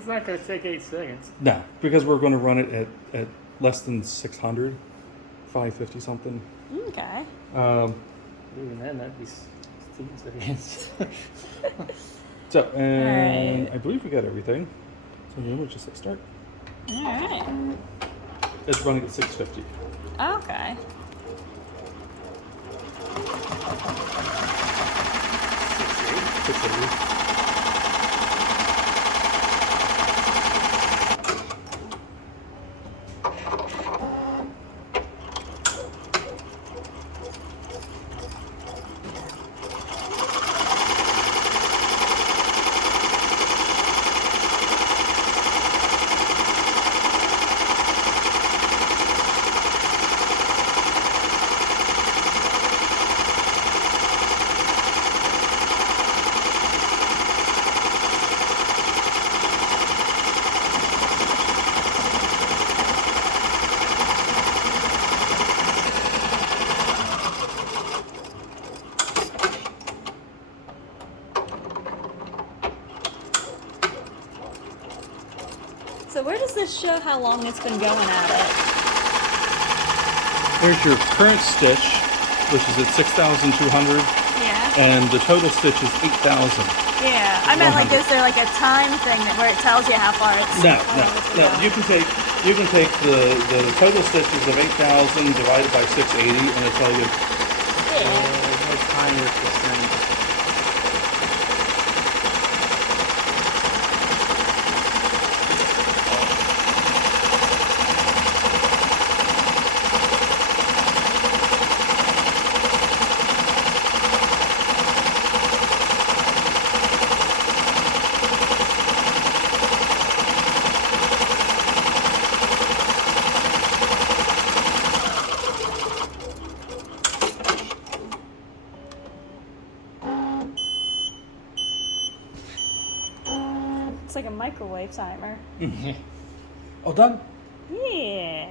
It's not going to take 8 seconds. No, because we're going to run it at less than 600, 550 something. Okay. Even then, that'd be 16 seconds. So, and Alright. I believe we got everything. So then we'll just hit start. All right. It's running at 650. Okay. Six, 680. So where does this show how long it's been going at it? Here's your current stitch, which is at 6,200, Yeah. and the total stitch is 8,000. Yeah. I meant like, is there like a time thing where it tells you how far it's? No, how no, long it's no. been You can take the total stitches of 8,000 divided by 680, and it'll tell you. Yeah. there's no timer percent. It's like a microwave timer. Oh, done? Yeah.